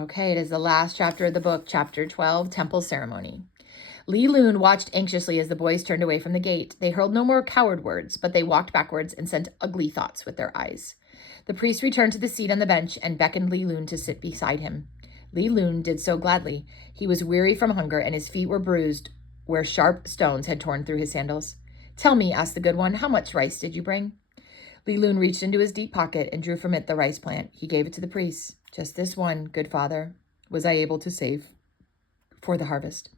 Okay, it is the last chapter of the book, chapter 12, Temple Ceremony. Li Lun watched anxiously as the boys turned away from the gate. They hurled no more coward words, but they walked backwards and sent ugly thoughts with their eyes. The priest returned to the seat on the bench and beckoned Li Lun to sit beside him. Li Lun did so gladly. He was weary from hunger, and his feet were bruised where sharp stones had torn through his sandals. Tell me, asked the good one, how much rice did you bring? Li Lun reached into his deep pocket and drew from it the rice plant. He gave it to the priest. Just this one, good father, was I able to save for the harvest.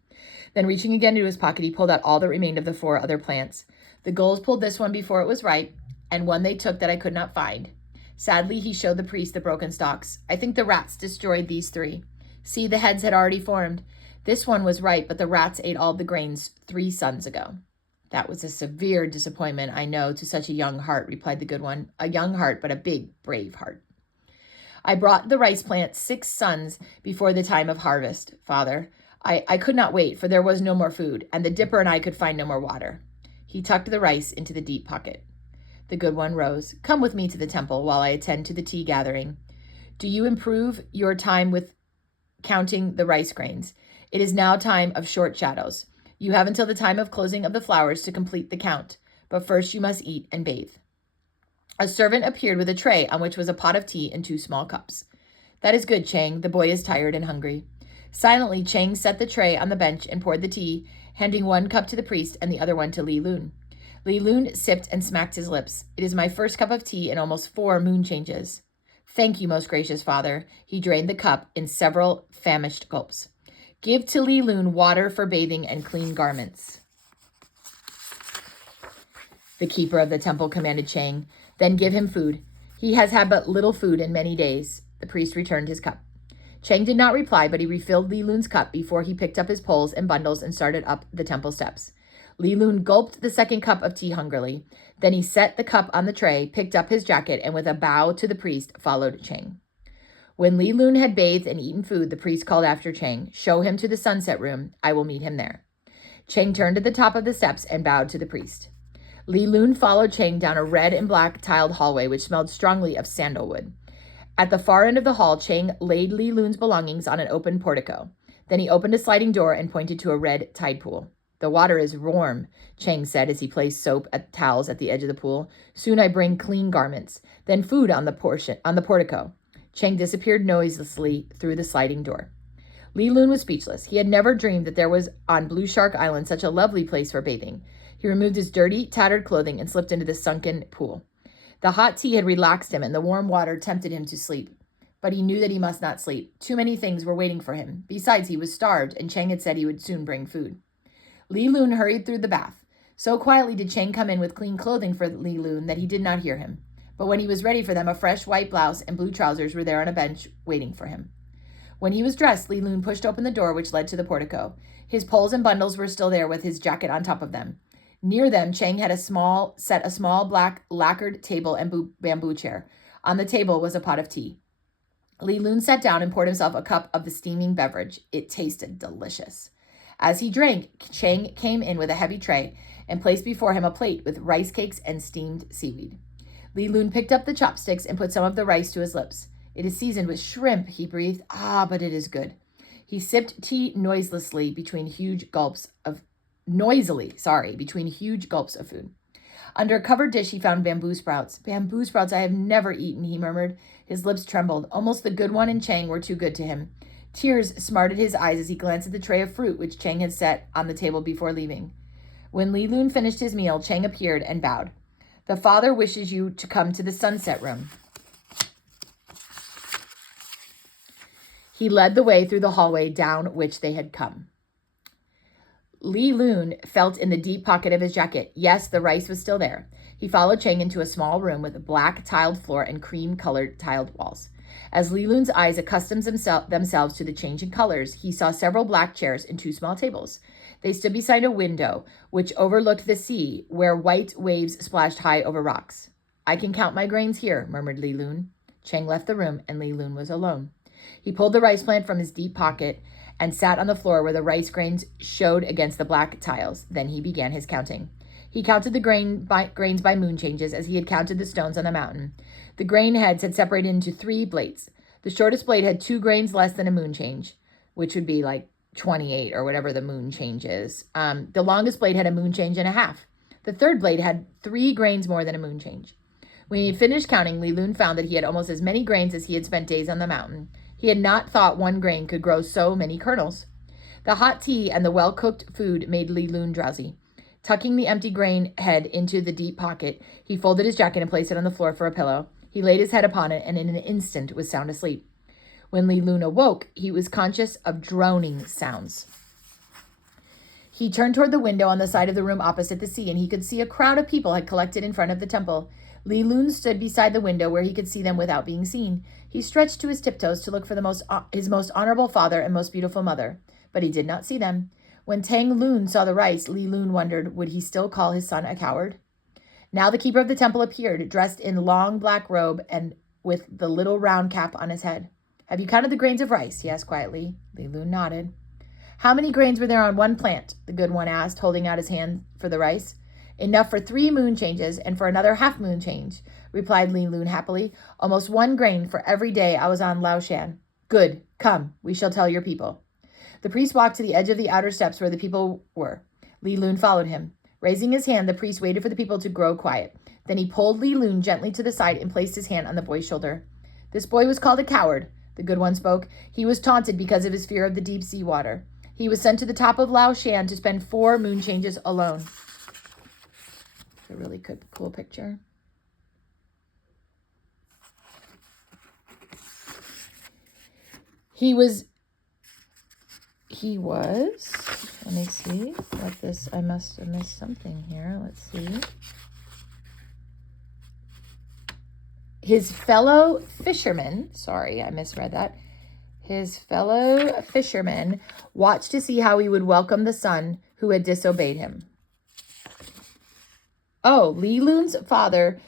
Then reaching again into his pocket, he pulled out all that remained of the 4 other plants. The gulls pulled this one before it was ripe, and one they took that I could not find. Sadly, he showed the priest the broken stalks. I think the rats destroyed these 3. See, the heads had already formed. This one was ripe, but the rats ate all the grains 3 suns ago. That was a severe disappointment, I know, to such a young heart, replied the good one. A young heart, but a big, brave heart. I brought the rice plant 6 suns before the time of harvest, father. I could not wait, for there was no more food, and the dipper and I could find no more water. He tucked the rice into the deep pocket. The good one rose. Come with me to the temple while I attend to the tea gathering. Do you improve your time with counting the rice grains? It is now time of short shadows. You have until the time of closing of the flowers to complete the count, but first you must eat and bathe. A servant appeared with a tray on which was a pot of tea and 2 small cups. That is good, Chang. The boy is tired and hungry. Silently, Chang set the tray on the bench and poured the tea, handing 1 cup to the priest and the other one to Li Lun. Li Lun sipped and smacked his lips. It is my first cup of tea in almost 4 moon changes. Thank you, most gracious father. He drained the cup in several famished gulps. Give to Li Lun water for bathing and clean garments. The keeper of the temple commanded Chang. Then give him food. He has had but little food in many days. The priest returned his cup. Chang did not reply, but he refilled Li Lun's cup before he picked up his poles and bundles and started up the temple steps. Li Lun gulped the second cup of tea hungrily. Then he set the cup on the tray, picked up his jacket, and with a bow to the priest, followed Chang. When Li Lun had bathed and eaten food, the priest called after Chang, Show him to the sunset room. I will meet him there. Chang turned to the top of the steps and bowed to the priest. Li Lun followed Chang down a red and black tiled hallway which smelled strongly of sandalwood. At the far end of the hall, Chang laid Li Lun's belongings on an open portico. Then he opened a sliding door and pointed to a red tide pool. The water is warm, Chang said as he placed soap and towels at the edge of the pool. Soon I bring clean garments, then food on the portico. Chang disappeared noiselessly through the sliding door. Li Lun was speechless. He had never dreamed that there was on Blue Shark Island such a lovely place for bathing. He removed his dirty, tattered clothing and slipped into the sunken pool. The hot tea had relaxed him and the warm water tempted him to sleep. But he knew that he must not sleep. Too many things were waiting for him. Besides, he was starved, and Chang had said he would soon bring food. Li Lun hurried through the bath. So quietly did Chang come in with clean clothing for Li Lun that he did not hear him. But when he was ready for them, a fresh white blouse and blue trousers were there on a bench waiting for him. When he was dressed, Li Lun pushed open the door which led to the portico. His poles and bundles were still there with his jacket on top of them. Near them, Chang had set a small black lacquered table and bamboo chair. On the table was a pot of tea. Li Lun sat down and poured himself a cup of the steaming beverage. It tasted delicious. As he drank, Chang came in with a heavy tray and placed before him a plate with rice cakes and steamed seaweed. Li Lun picked up the chopsticks and put some of the rice to his lips. It is seasoned with shrimp, he breathed. Ah, but it is good. He sipped tea noiselessly between huge gulps of food. Under a covered dish, he found bamboo sprouts. Bamboo sprouts I have never eaten, he murmured. His lips trembled. Almost the good one and Chang were too good to him. Tears smarted his eyes as he glanced at the tray of fruit which Chang had set on the table before leaving. When Li Lun finished his meal, Chang appeared and bowed. The father wishes you to come to the sunset room. He led the way through the hallway down which they had come. Li Lun felt in the deep pocket of his jacket. Yes, the rice was still there. He followed Chang into a small room with a black tiled floor and cream-colored tiled walls. As Li Lun's eyes accustomed themselves to the change in colors, he saw several black chairs and 2 small tables. They stood beside a window which overlooked the sea, where white waves splashed high over rocks. I can count my grains here, murmured Li Lun. Chang left the room, and Li Lun was alone. He pulled the rice plant from his deep pocket and sat on the floor where the rice grains showed against the black tiles. Then he began his counting. He counted the grains by moon changes as he had counted the stones on the mountain. The grain heads had separated into 3 blades. The shortest blade had 2 grains less than a moon change, which would be like 28 or whatever the moon change is. The longest blade had a moon change and a half. The third blade had 3 grains more than a moon change. When he had finished counting, Li Lun found that he had almost as many grains as he had spent days on the mountain. He had not thought 1 grain could grow so many kernels. The hot tea and the well-cooked food made Li Lun drowsy. Tucking the empty grain head into the deep pocket, he folded his jacket and placed it on the floor for a pillow. He laid his head upon it and in an instant was sound asleep. When Li Lun awoke, he was conscious of droning sounds. He turned toward the window on the side of the room opposite the sea, and he could see a crowd of people had collected in front of the temple. Li Lun stood beside the window where he could see them without being seen. He stretched to his tiptoes to look for his most honorable father and most beautiful mother, but he did not see them. When Tang Lun saw the rice, Li Lun wondered, would he still call his son a coward? Now the keeper of the temple appeared, dressed in long black robe and with the little round cap on his head. Have you counted the grains of rice? He asked quietly. Li Lun nodded. How many grains were there on one plant? The good one asked, holding out his hand for the rice. Enough for 3 moon changes and for another half moon change, replied Li Lun happily. Almost 1 grain for every day I was on Laoshan. Good. Come, we shall tell your people. The priest walked to the edge of the outer steps where the people were. Li Lun followed him. Raising his hand, the priest waited for the people to grow quiet. Then he pulled Li Lun gently to the side and placed his hand on the boy's shoulder. This boy was called a coward, the good one spoke. He was taunted because of his fear of the deep sea water. He was sent to the top of Laoshan to spend 4 moon changes alone. A really cool picture. He was, let me see what this, I must have missed something here. Let's see. His fellow fishermen, sorry, I misread that. His fellow fishermen watched to see how he would welcome the son who had disobeyed him. Oh, Li Lun's father.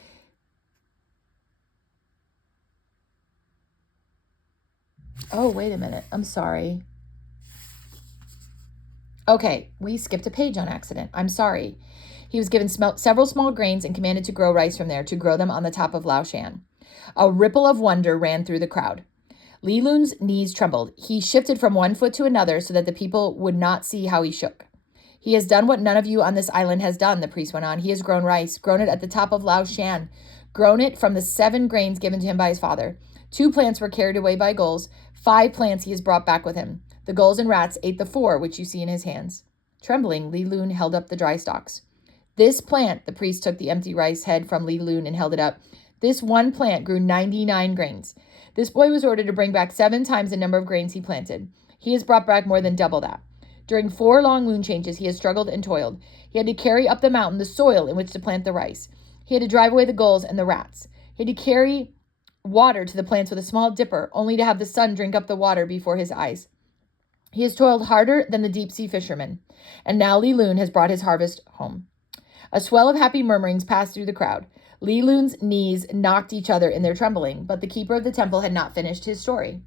Oh, wait a minute. I'm sorry. Okay, we skipped a page on accident. I'm sorry. He was given several small grains and commanded to grow rice from there, to grow them on the top of Laoshan. A ripple of wonder ran through the crowd. Li Lun's knees trembled. He shifted from one foot to another so that the people would not see how he shook. He has done what none of you on this island has done, the priest went on. He has grown rice, grown it at the top of Laoshan, grown it from the 7 grains given to him by his father. 2 plants were carried away by gulls. 5 plants he has brought back with him. The gulls and rats ate the 4, which you see in his hands. Trembling, Li Lun held up the dry stalks. This plant, the priest took the empty rice head from Li Lun and held it up. This one plant grew 99 grains. This boy was ordered to bring back 7 times the number of grains he planted. He has brought back more than double that. During 4 long moon changes, he has struggled and toiled. He had to carry up the mountain the soil in which to plant the rice. He had to drive away the gulls and the rats. He had to carry water to the plants with a small dipper, only to have the sun drink up the water before his eyes. He has toiled harder than the deep-sea fishermen. And now Li Lun has brought his harvest home. A swell of happy murmurings passed through the crowd. Li Lun's knees knocked each other in their trembling, but the keeper of the temple had not finished his story.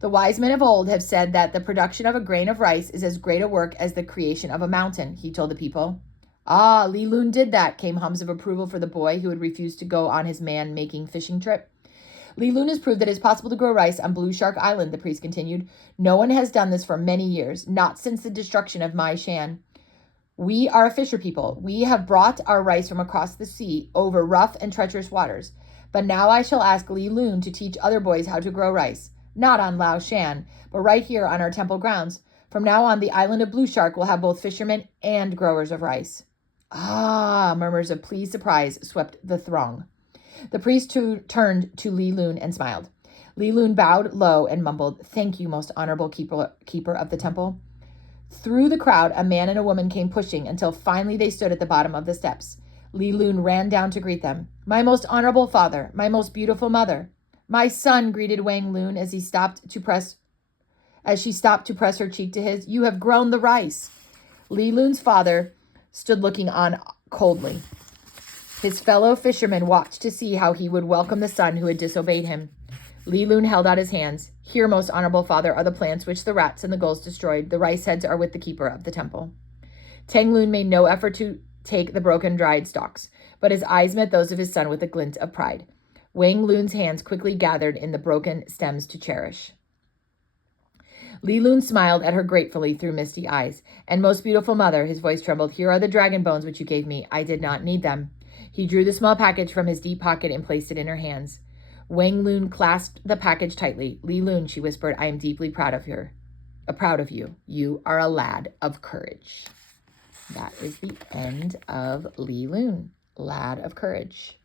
The wise men of old have said that the production of a grain of rice is as great a work as the creation of a mountain, he told the people. Ah, Li Lun did that, came hums of approval for the boy who had refused to go on his man-making fishing trip. Li Lun has proved that it is possible to grow rice on Blue Shark Island, the priest continued. No one has done this for many years, not since the destruction of Mai Shan. We are a fisher people. We have brought our rice from across the sea over rough and treacherous waters. But now I shall ask Li Lun to teach other boys how to grow rice. Not on Laoshan, but right here on our temple grounds. From now on, the island of Blue Shark will have both fishermen and growers of rice. Ah, murmurs of pleased surprise swept the throng. The priest turned to Li Lun and smiled. Li Lun bowed low and mumbled, "Thank you, most honorable keeper of the temple." Through the crowd, a man and a woman came pushing until finally they stood at the bottom of the steps. Li Lun ran down to greet them. "My most honorable father, my most beautiful mother." "My son," greeted Wang Lun as she stopped to press her cheek to his. "You have grown the rice." Li Lun's father stood looking on coldly. His fellow fishermen watched to see how he would welcome the son who had disobeyed him. Li Lun held out his hands. "Here, most honorable father, are the plants which the rats and the gulls destroyed. The rice heads are with the keeper of the temple." Tang Lun made no effort to take the broken dried stalks, but his eyes met those of his son with a glint of pride. Wang Lun's hands quickly gathered in the broken stems to cherish. Li Lun smiled at her gratefully through misty eyes. And most beautiful mother, his voice trembled, here are the dragon bones which you gave me. I did not need them. He drew the small package from his deep pocket and placed it in her hands. Wang Lun clasped the package tightly. Li Lun, she whispered, I am deeply proud of you. You are a lad of courage. That is the end of Li Lun, Lad of Courage.